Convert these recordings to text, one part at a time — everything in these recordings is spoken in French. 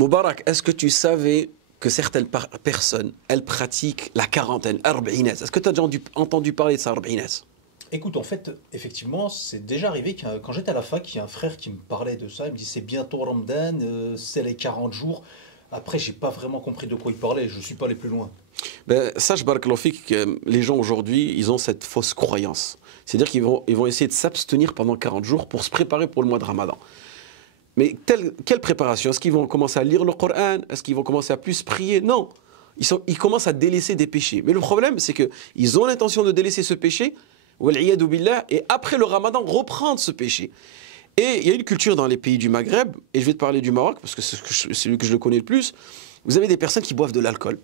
Moubarak, est-ce que tu savais que certaines personnes, elles pratiquent la quarantaine, arba'inat? Est-ce que tu as déjà entendu parler de ça, arba'inat? Écoute, en fait, effectivement, c'est déjà arrivé quand j'étais à la fac, il y a un frère qui me parlait de ça. Il me dit c'est bientôt Ramadan, c'est les 40 jours. Après, j'ai pas vraiment compris de quoi il parlait, je suis pas allé plus loin. Ben, sache, Barakallahu fik, que les gens aujourd'hui, ils ont cette fausse croyance. C'est-à-dire qu'ils vont essayer de s'abstenir pendant 40 jours pour se préparer pour le mois de Ramadan. Mais quelle préparation? Est-ce qu'ils vont commencer à lire le Coran? Est-ce qu'ils vont commencer à plus prier? Non. Ils commencent à délaisser des péchés. Mais le problème, c'est qu'ils ont l'intention de délaisser ce péché, wal'iyadu billah, et après le Ramadan, reprendre ce péché. Et il y a une culture dans les pays du Maghreb, et je vais te parler du Maroc, parce que c'est celui que je le connais le plus. Vous avez des personnes qui boivent de l'alcool.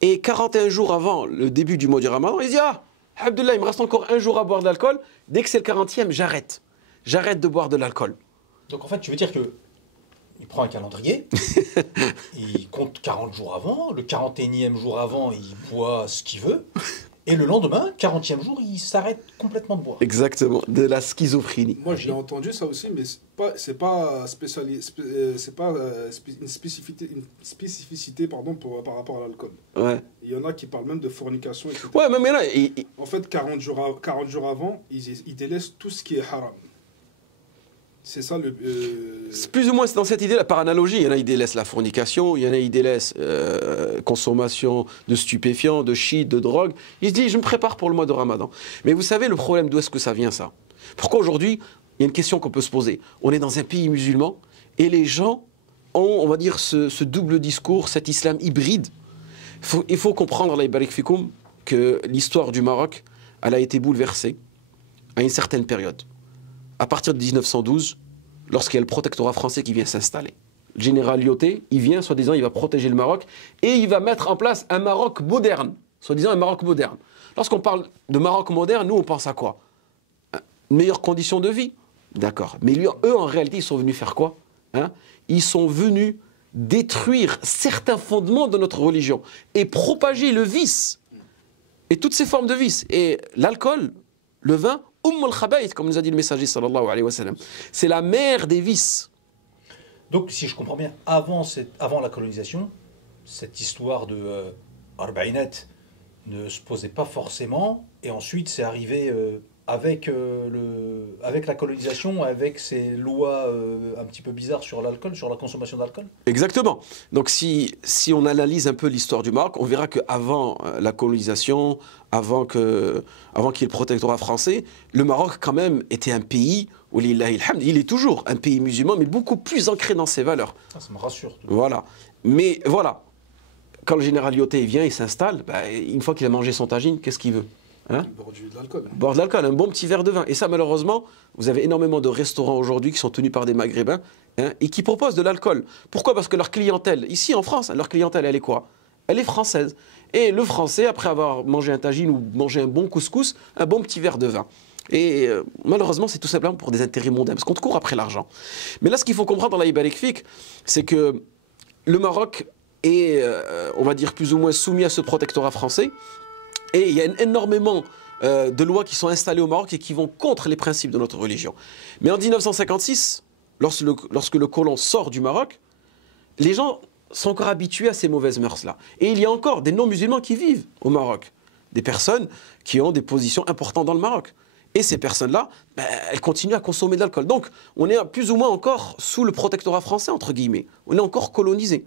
Et 41 jours avant le début du mois du Ramadan, ils disent: ah, Abdullah, il me reste encore un jour à boire de l'alcool. Dès que c'est le 40e, j'arrête. J'arrête de boire de l'alcool. Donc en fait, tu veux dire que il prend un calendrier, il compte 40 jours avant, le 41e jour avant, il boit ce qu'il veut, et le lendemain, 40e jour, il s'arrête complètement de boire. Exactement, de la schizophrénie. Moi, j'ai entendu ça aussi, mais c'est pas une spécificité pardon, par rapport à l'alcool. Ouais. Il y en a qui parlent même de fornication, etc. Ouais, mais là, En fait, 40 jours avant, ils délaissent tout ce qui est haram. C'est ça le... C'est plus ou moins dans cette idée-là, par analogie. Il y en a qui délaissent la fornication, il y en a qui délaissent consommation de stupéfiants, de shit, de drogue. Ils se disent: je me prépare pour le mois de Ramadan. Mais vous savez le problème, d'où est-ce que ça vient, ça? Pourquoi aujourd'hui, il y a une question qu'on peut se poser. On est dans un pays musulman et les gens ont, on va dire, ce double discours, cet islam hybride. Il faut comprendre, Allah yabarik fikoum, que l'histoire du Maroc, elle a été bouleversée à une certaine période. À partir de 1912, lorsqu'il y a le protectorat français qui vient s'installer. Le général Lyautey, il vient, soi-disant, il va protéger le Maroc et il va mettre en place un Maroc moderne. Soi-disant un Maroc moderne. Lorsqu'on parle de Maroc moderne, nous, on pense à quoi? Une meilleure condition de vie. D'accord. Mais eux, en réalité, ils sont venus faire quoi? Ils sont venus détruire certains fondements de notre religion et propager le vice. Et toutes ces formes de vice. Et l'alcool, le vin, al-khaba'ith, comme nous a dit le messager sallallahu alayhi wa sallam. C'est la mère des vices. Donc, si je comprends bien, avant la colonisation, cette histoire de arba'inat ne se posait pas forcément, et ensuite c'est arrivé avec la colonisation, avec ces lois un petit peu bizarres sur l'alcool, sur la consommation d'alcool. Exactement. Donc si on analyse un peu l'histoire du Maroc, on verra qu'avant la colonisation, avant qu'il y ait le protectorat français, le Maroc quand même était un pays où il est toujours un pays musulman, mais beaucoup plus ancré dans ses valeurs. Ah, ça me rassure. Voilà. Mais voilà, quand le général Lyautey vient, il s'installe, une fois qu'il a mangé son tagine, qu'est-ce qu'il veut? Boire de l'alcool. Boire de l'alcool, un bon petit verre de vin. Et ça, malheureusement, vous avez énormément de restaurants aujourd'hui qui sont tenus par des Maghrébins et qui proposent de l'alcool. Pourquoi? Parce que leur clientèle, ici en France, leur clientèle, elle est quoi? Elle est française. Et le Français, après avoir mangé un tagine ou mangé un bon couscous, un bon petit verre de vin. Et malheureusement, c'est tout simplement pour des intérêts mondains, parce qu'on court après l'argent. Mais là, ce qu'il faut comprendre dans la Yabarik Fik, c'est que le Maroc est, on va dire, plus ou moins soumis à ce protectorat français. Et il y a énormément de lois qui sont installées au Maroc et qui vont contre les principes de notre religion. Mais en 1956, lorsque le colon sort du Maroc, les gens sont encore habitués à ces mauvaises mœurs-là. Et il y a encore des non-musulmans qui vivent au Maroc. Des personnes qui ont des positions importantes dans le Maroc. Et ces personnes-là, elles continuent à consommer de l'alcool. Donc, on est plus ou moins encore sous le protectorat français, entre guillemets. On est encore colonisé.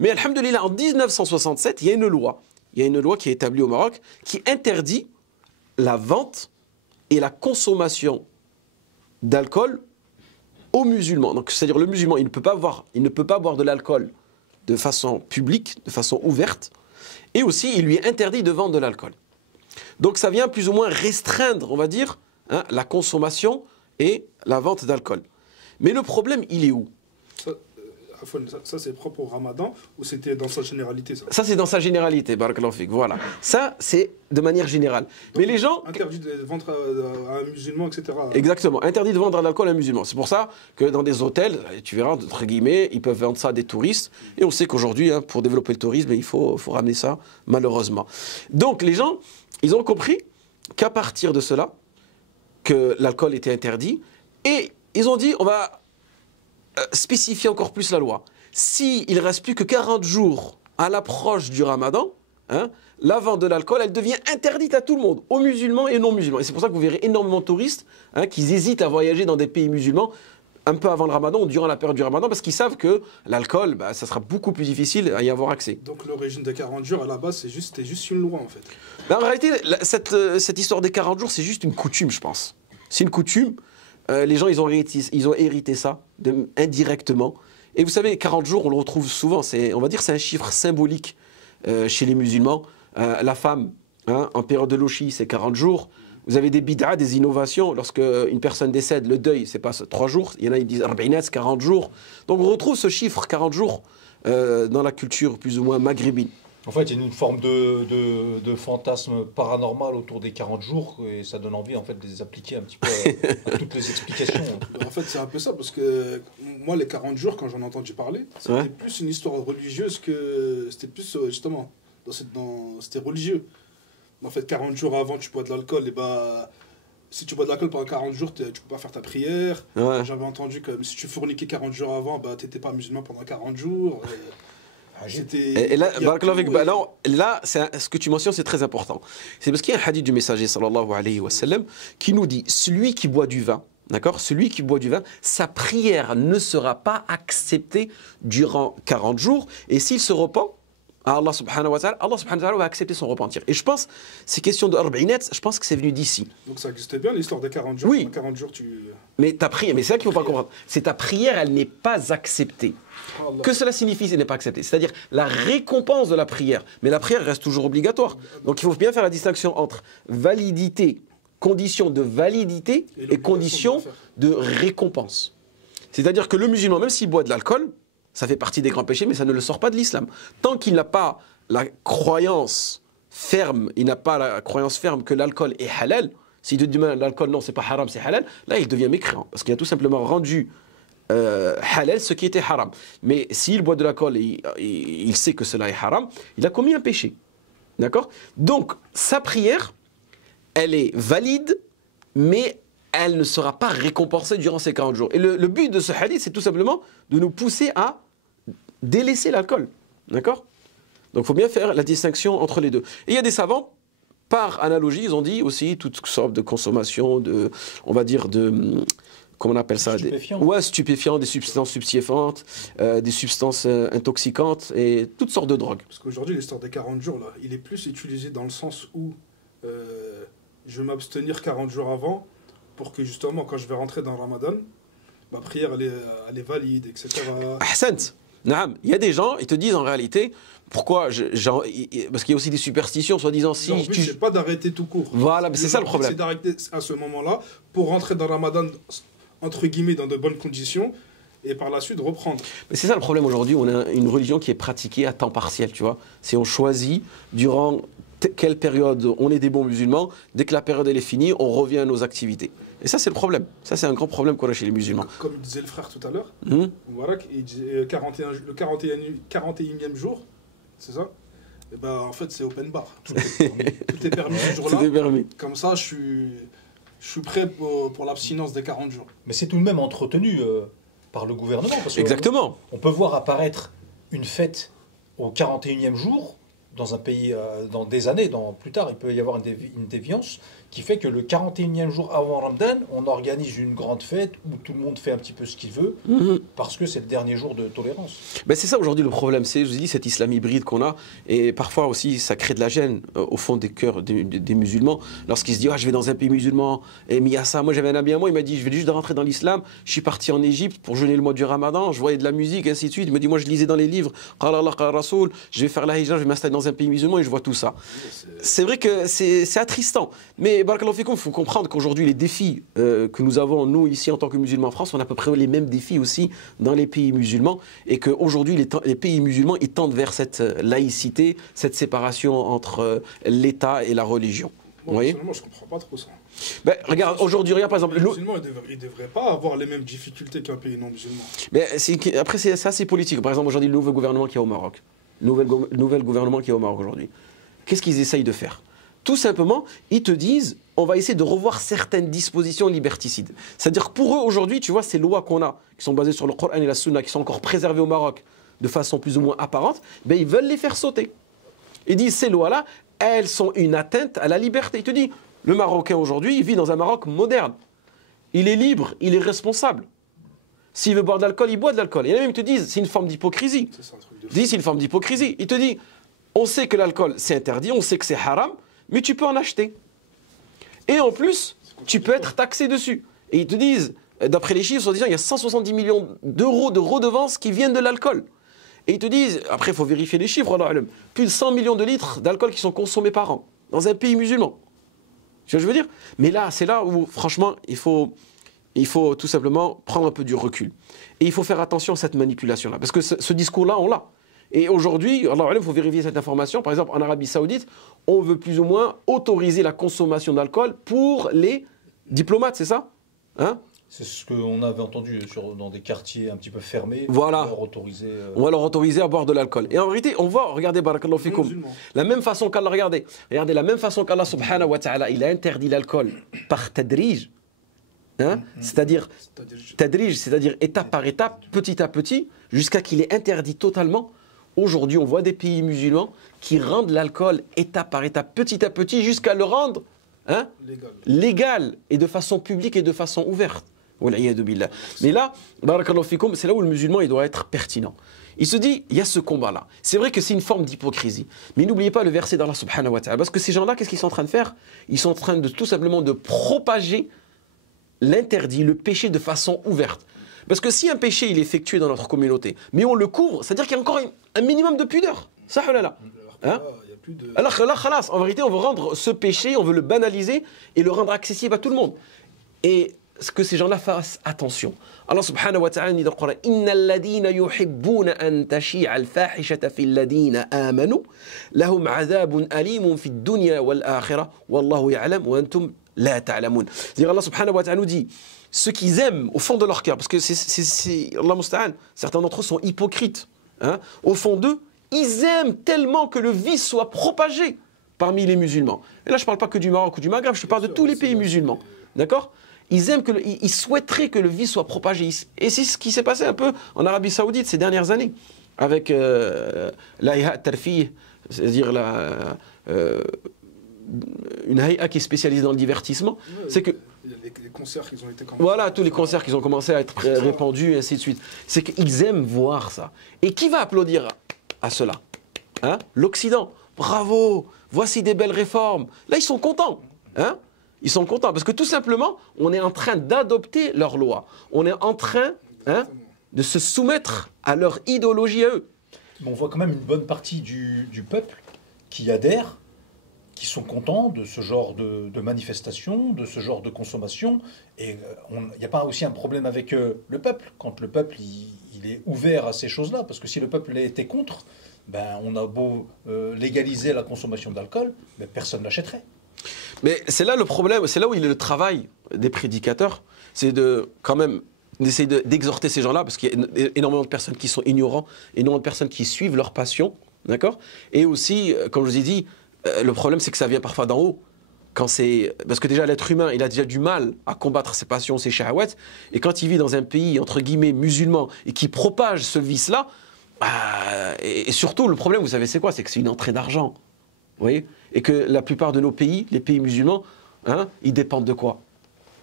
Mais, alhamdoulilah, en 1967, il y a une loi. Il y a une loi qui est établie au Maroc qui interdit la vente et la consommation d'alcool aux musulmans. Donc, c'est-à-dire le musulman, il ne peut pas boire de l'alcool de façon publique, de façon ouverte. Et aussi, il lui est interdit de vendre de l'alcool. Donc, ça vient plus ou moins restreindre, on va dire, la consommation et la vente d'alcool. Mais le problème, il est où? Ça c'est propre au Ramadan ou c'était dans sa généralité ça? Ça c'est dans sa généralité, barakallahu fik, voilà. Ça c'est de manière générale. Donc, mais les gens... Interdit de vendre à un musulman, etc. Exactement, interdit de vendre de l'alcool à un musulman. C'est pour ça que dans des hôtels, tu verras, entre guillemets, ils peuvent vendre ça à des touristes. Et on sait qu'aujourd'hui, pour développer le tourisme, il faut ramener ça, malheureusement. Donc les gens, ils ont compris qu'à partir de cela, que l'alcool était interdit, et ils ont dit, on va... spécifier encore plus la loi. s'il ne reste plus que 40 jours à l'approche du ramadan, hein, la vente de l'alcool, elle devient interdite à tout le monde, aux musulmans et non musulmans. Et c'est pour ça que vous verrez énormément de touristes hein, qui hésitent à voyager dans des pays musulmans un peu avant le ramadan ou durant la période du ramadan parce qu'ils savent que l'alcool, bah, ça sera beaucoup plus difficile à y avoir accès. Donc le régime de 40 jours, à la base, c'était juste une loi, en fait. Ben, en réalité, cette histoire des 40 jours, c'est juste une coutume, je pense. C'est une coutume. Les gens, ils ont hérité ça indirectement. Et vous savez, 40 jours, on le retrouve souvent. On va dire c'est un chiffre symbolique chez les musulmans. La femme, hein, en période de lochi, c'est 40 jours. Vous avez des bid'a, des innovations. Lorsque une personne décède, le deuil, c'est pas 3 jours. Il y en a qui disent 40 jours. Donc on retrouve ce chiffre 40 jours dans la culture plus ou moins maghrébine. En fait, il y a une forme de fantasme paranormal autour des 40 jours et ça donne envie en fait, de les appliquer un petit peu à toutes les explications. En fait, c'est un peu ça parce que moi, les 40 jours, quand j'en ai entendu parler, c'était plus une histoire religieuse que. C'était plus justement. C'était religieux. En fait, 40 jours avant, tu bois de l'alcool, et bah. Si tu bois de l'alcool pendant 40 jours, tu peux pas faire ta prière. Ouais. J'avais entendu que si tu fourniquais 40 jours avant, bah, tu n'étais pas musulman pendant 40 jours. Et là, ce que tu mentionnes, c'est très important. C'est parce qu'il y a un hadith du messager, sallallahu alayhi wa sallam, qui nous dit, celui qui boit du vin, d'accord, celui qui boit du vin, sa prière ne sera pas acceptée durant 40 jours, et s'il se repent, Allah subhanahu wa ta'ala va accepter son repentir. Et je pense, ces questions de arb'inet, je pense que c'est venu d'ici. Donc ça existait bien l'histoire des 40 jours. Oui. 40 jours, tu... Mais ta prière, mais c'est ça qu'il ne faut pas comprendre. C'est ta prière, elle n'est pas acceptée. Allah. Que cela signifie, ce n'est pas accepté. C'est-à-dire la récompense de la prière. Mais la prière reste toujours obligatoire. Donc il faut bien faire la distinction entre validité, condition de validité et condition de récompense. C'est-à-dire que le musulman, même s'il boit de l'alcool, ça fait partie des grands péchés, mais ça ne le sort pas de l'islam. Tant qu'il n'a pas la croyance ferme, que l'alcool est halal, s'il te dit l'alcool, non, c'est pas haram, c'est halal, là, il devient mécréant. Parce qu'il a tout simplement rendu halal ce qui était haram. Mais s'il boit de l'alcool et il sait que cela est haram, il a commis un péché. D'accord ? Donc, sa prière, elle est valide, mais elle ne sera pas récompensée durant ces 40 jours. Et le but de ce hadith, c'est tout simplement de nous pousser à délaisser l'alcool. D'accord ? Donc il faut bien faire la distinction entre les deux. Et il y a des savants, par analogie, ils ont dit aussi toutes sortes de consommation, comment on appelle ça ? Stupéfiants, des substances stupéfiantes, des substances intoxicantes et toutes sortes de drogues. Parce qu'aujourd'hui, l'histoire des 40 jours, là, il est plus utilisé dans le sens où je vais m'abstenir 40 jours avant pour que justement, quand je vais rentrer dans le Ramadan, ma prière, elle est valide, etc. Ahsant. Naam. Il y a des gens, ils te disent en réalité, pourquoi parce qu'il y a aussi des superstitions, soi-disant si. Non, le but, c'est pas d'arrêter tout court. Voilà, mais c'est ça le problème. C'est d'arrêter à ce moment-là pour rentrer dans le Ramadan, entre guillemets, dans de bonnes conditions et par la suite reprendre. Mais c'est ça le problème aujourd'hui, on a une religion qui est pratiquée à temps partiel, tu vois. C'est on choisit durant quelle période on est des bons musulmans, dès que la période elle est finie, on revient à nos activités. Et ça, c'est le problème. Ça, c'est un grand problème qu'on a chez les musulmans. Comme disait le frère tout à l'heure, Moubarak, il disait le 41e jour, c'est ça ? Et ben, en fait, c'est open bar. Tout est permis ce jour-là. Tout est permis. Comme ça, je suis prêt pour l'abstinence des 40 jours. Mais c'est tout de même entretenu par le gouvernement. Parce que exactement. On peut voir apparaître une fête au 41e jour dans un pays, dans des années, plus tard, il peut y avoir une déviance qui fait que le 41e jour avant Ramadan, on organise une grande fête où tout le monde fait un petit peu ce qu'il veut, parce que c'est le dernier jour de tolérance. Ben c'est ça aujourd'hui le problème, c'est, je vous dis, cet islam hybride qu'on a, et parfois aussi ça crée de la gêne au fond des cœurs des musulmans, lorsqu'ils se disent, je vais dans un pays musulman, et il y a ça, moi j'avais un ami à moi, il m'a dit, je vais juste rentrer dans l'islam, je suis parti en Égypte pour jeûner le mois du Ramadan, je voyais de la musique, et ainsi de suite, il me dit, moi je lisais dans les livres, Qala Allah, Qala Rasoul, je vais faire la hijra, je vais m'installer dans un pays musulman, et je vois tout ça. C'est vrai que c'est attristant, mais barakallahu fikoum, il faut comprendre qu'aujourd'hui les défis que nous avons, nous ici en tant que musulmans en France, on a à peu près les mêmes défis aussi dans les pays musulmans, et qu'aujourd'hui les pays musulmans ils tendent vers cette laïcité, cette séparation entre l'État et la religion. Bon, personnellement, je ne comprends pas trop ça. Ben, regarde, aujourd'hui, regarde par exemple... Les musulmans, ils ne devraient pas avoir les mêmes difficultés qu'un pays non musulman. Mais après, ça c'est politique. Par exemple, aujourd'hui, le nouveau gouvernement qui est au Maroc, nouvel gouvernement qui est au Maroc aujourd'hui, qu'est-ce qu'ils essayent de faire ? Tout simplement, ils te disent, on va essayer de revoir certaines dispositions liberticides. C'est-à-dire que pour eux, aujourd'hui, tu vois, ces lois qu'on a, qui sont basées sur le Coran et la Sunna, qui sont encore préservées au Maroc, de façon plus ou moins apparente, ben ils veulent les faire sauter. Ils disent ces lois-là, elles sont une atteinte à la liberté. Il te dit, le Marocain aujourd'hui, il vit dans un Maroc moderne. Il est libre, il est responsable. S'il veut boire de l'alcool, il boit de l'alcool. Et là même, ils te disent, c'est une forme d'hypocrisie. Ils disent, c'est une forme d'hypocrisie. Il te dit, on sait que l'alcool, c'est interdit, on sait que c'est haram, mais tu peux en acheter. Et en plus, tu peux être taxé dessus. Et ils te disent, d'après les chiffres, il y a 170 millions d'euros de redevances qui viennent de l'alcool. Et ils te disent, après il faut vérifier les chiffres, plus de 100 millions de litres d'alcool qui sont consommés par an, dans un pays musulman. Tu vois ce que je veux dire? Mais là, c'est là où, franchement, il faut tout simplement prendre un peu du recul. Et il faut faire attention à cette manipulation-là. Parce que ce discours-là, on l'a. Et aujourd'hui, il faut vérifier cette information. Par exemple, en Arabie Saoudite, on veut plus ou moins autoriser la consommation d'alcool pour les diplomates, c'est ça? Hein? C'est ce qu'on avait entendu dans des quartiers un petit peu fermés. Voilà. On va leur autoriser à boire de l'alcool. Et en réalité, on voit, regardez, barakallahu fikoum, la même façon qu'Allah, regardez, la même façon qu'Allah subhanahu wa ta'ala, il a interdit l'alcool par tadrij, hein? C'est-à-dire tadrij, c'est-à-dire étape par étape, petit à petit, jusqu'à qu'il est interdit totalement. Aujourd'hui, on voit des pays musulmans qui rendent l'alcool étape par étape, petit à petit, jusqu'à le rendre légal et de façon publique et de façon ouverte. Mais là, barakallahu fikoum, c'est là où le musulman il doit être pertinent. Il se dit, il y a ce combat-là. C'est vrai que c'est une forme d'hypocrisie. Mais n'oubliez pas le verset d'Allah subhanahu wa ta'ala. Parce que ces gens-là, qu'est-ce qu'ils sont en train de faire? Ils sont en train de tout simplement de propager l'interdit, le péché de façon ouverte. Parce que si un péché il est effectué dans notre communauté, mais on le couvre, c'est-à-dire qu'il y a encore un minimum de pudeur. Ça, là. Hein? Alors là, khalas, en vérité, on veut rendre ce péché, on veut le banaliser et le rendre accessible à tout le monde. Et ce que ces gens-là fassent attention. Allah subhanahu wa ta'ala dit dans le Coran, Innal ladina yuhibbuna an tashi'a al-fahishata fil ladina amanu lahum 'adhabun alimun fid dunya wal akhirah wallahu ya'lam wa antum la ta'lamun. C'est-à-dire Allah subhanahu wa ta'ala nous dit ceux qu'ils aiment au fond de leur cœur, parce que c'est Allah musta'an, certains d'entre eux sont hypocrites. Hein, au fond d'eux, ils aiment tellement que le vice soit propagé parmi les musulmans. Et là, je ne parle pas que du Maroc ou du Maghreb, je parle de tous les pays musulmans. D'accord? Ils souhaiteraient que le vice soit propagé. Et c'est ce qui s'est passé un peu en Arabie Saoudite ces dernières années, avec l'Aïha Tarfi, c'est-à-dire une haïa qui est spécialisée dans le divertissement. C'est que les concerts qui ont été commencés. Voilà, tous les concerts qui ont commencé à être répandus, et ainsi de suite. C'est qu'ils aiment voir ça. Et qui va applaudir à cela? Hein? L'Occident. Bravo, voici des belles réformes. Là, ils sont contents. Hein? Ils sont contents parce que tout simplement, on est en train d'adopter leurs lois. On est en train de se soumettre à leur idéologie à eux. Mais on voit quand même une bonne partie du peuple qui adhère, qui sont contents de ce genre de manifestation, de ce genre de consommation. Et il n'y a pas aussi un problème avec le peuple, quand le peuple il est ouvert à ces choses-là. Parce que si le peuple était contre, ben, on a beau légaliser la consommation d'alcool, ben, personne ne l'achèterait. Mais c'est là le problème, c'est là où il est le travail des prédicateurs, c'est de quand même d'essayer d'exhorter ces gens-là, parce qu'il y a énormément de personnes qui sont ignorants, énormément de personnes qui suivent leur passion, d'accord? Et aussi, comme je vous ai dit, le problème c'est que ça vient parfois d'en haut. Parce que déjà l'être humain, il a déjà du mal à combattre ses passions, ses shahawats, et quand il vit dans un pays, entre guillemets, musulman, et qui propage ce vice-là, et surtout le problème, vous savez c'est quoi? C'est que c'est une entrée d'argent. Vous voyez? Et que la plupart de nos pays, les pays musulmans, ils dépendent de quoi?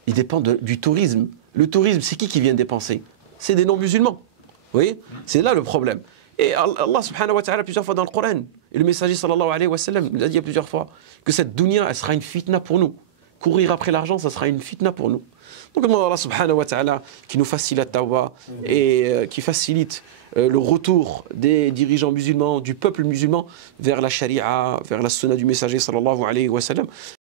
Ils dépendent du tourisme. Le tourisme, c'est qui vient dépenser? C'est des non-musulmans. Vous voyez? C'est là le problème. Et Allah subhanahu wa ta'ala plusieurs fois dans le Coran, et le messager sallallahu alayhi wa sallam l'a dit plusieurs fois, que cette dunya, elle sera une fitna pour nous. Courir après l'argent, ça sera une fitna pour nous. Donc Allah subhanahu wa ta'ala qui nous facilite la tawba et qui facilite le retour des dirigeants musulmans, du peuple musulman vers la charia, vers la sunna du messager sallallahu alayhi wa sallam.